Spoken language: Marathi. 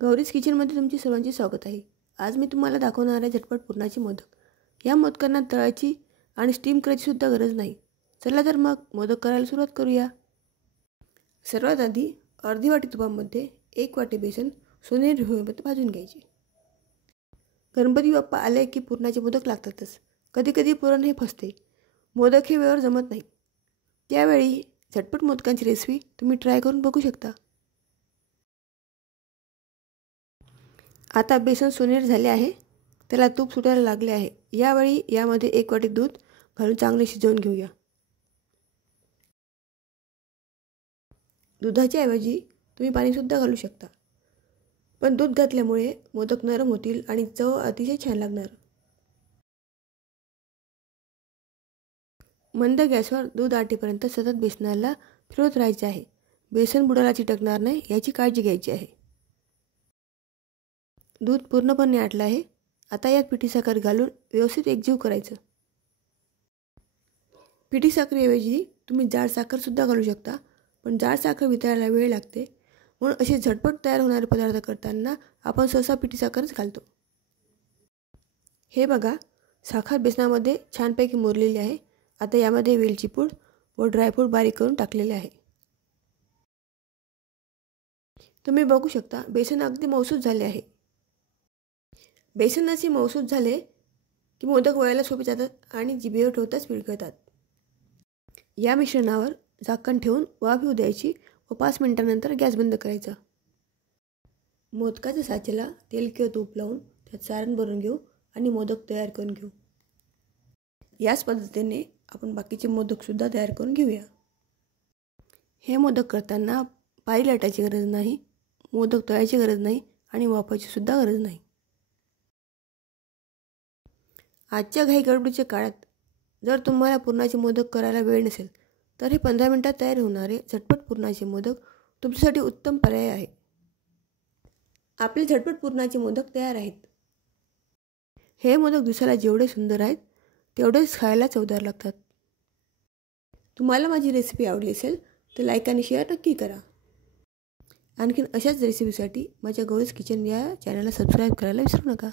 गौरीज किचनमध्ये तुमचे सर्वांचे स्वागत आहे। आज मी तुम्हाला दाखवणार आहे झटपट पुरणाचे मोदक। या मोदकांना तळायची आणि स्टीम करायची सुद्धा गरज नाही। चला तर मग मोदक करायला सुरुवात करूया। सर्वात आधी अर्धी वाटी तुपामध्ये 1 वाटी बेसन सोनेरी होईपर्यंत भाजून घ्यायचे। गणपती बाप्पा आले की पुरणाचे मोदक लागतातच। कधी कधी पुरण हे फसते, मोदक हे वेळेवर जमत नाही। त्यावेळी झटपट मोदकांची रेसिपी तुम्ही ट्राय करून बघू शकता। आता बेसन सोनेरी झाले आहे, त्याला तूप सुटायला लागले आहे। यावेळी यामध्ये 1 वाटी दूध घालून चांगले शिजवून घेऊया। दुधाच्या ऐवजी तुम्ही पाणी सुद्धा घालू शकता, पण दूध घातल्यामुळे मोदक नरम होतील आणि चव अतिशय छान लागणार। मंद गॅसवर दूध आटेपर्यंत सतत बेसनाला फिरवत राहायचे आहे। बेसन बुडाला चिटकणार नाही याची काळजी घ्यायची आहे। दूध पूर्णपणे आटले आहे। आता यात पिठी साखर घालून व्यवस्थित एकजीव करायचं। पिठी साखरेऐवजी तुम्ही जाड साखर सुद्धा घालू शकता, पण जाड साखर वितळायला वेळ लागते, म्हणून असे झटपट तयार होणारे पदार्थ करताना आपण सहसा पिठी साखरच घालतो। हे बघा, साखर बेसनामध्ये छानपैकी मुरलेली आहे। आता यामध्ये वेलची पूड व ड्रायफ्रूट बारीक करून टाकलेले आहे। तुम्ही बघू शकता बेसन अगदी मऊसूत झाले आहे। बेसनाचे मऊसूत झाले की मोदक वळायला सोपे जातात आणि जिभेवर ठेवताच विरघळतात। या मिश्रणावर झाकण ठेवून वाफ येऊ द्यायची व 5 मिनिटांनंतर गॅस बंद करायचा। मोदकाच्या साच्याला तेल किंवा तूप लावून त्यात सारण भरून घेऊ आणि मोदक तयार करून घेऊ। याच पद्धतीने आपण बाकीचे मोदक सुद्धा तयार करून घेऊया। हे मोदक करताना पारी लाटायची गरज नाही, मोदक तळायची गरज नाही आणि वाफायची सुद्धा गरज नाही। आजच्या घाई गडबडीच्या काळात जर तुम्हाला पुरणाचे मोदक करायला वेळ नसेल तर हे 15 मिनिटात तयार होणारे झटपट पुरणाचे मोदक तुमच्यासाठी उत्तम पर्याय आहे। आपले झटपट पुरणाचे मोदक तयार आहेत। हे मोदक दिसायला जेवढे सुंदर आहेत तेवढेच खायला चवदार लागतात। तुम्हाला माझी रेसिपी आवडली असेल तर लाईक आणि शेअर नक्की करा। आणखीन अशाच रेसिपीसाठी माझ्या गौरीज किचन या चॅनलला सबस्क्राईब करायला विसरू नका।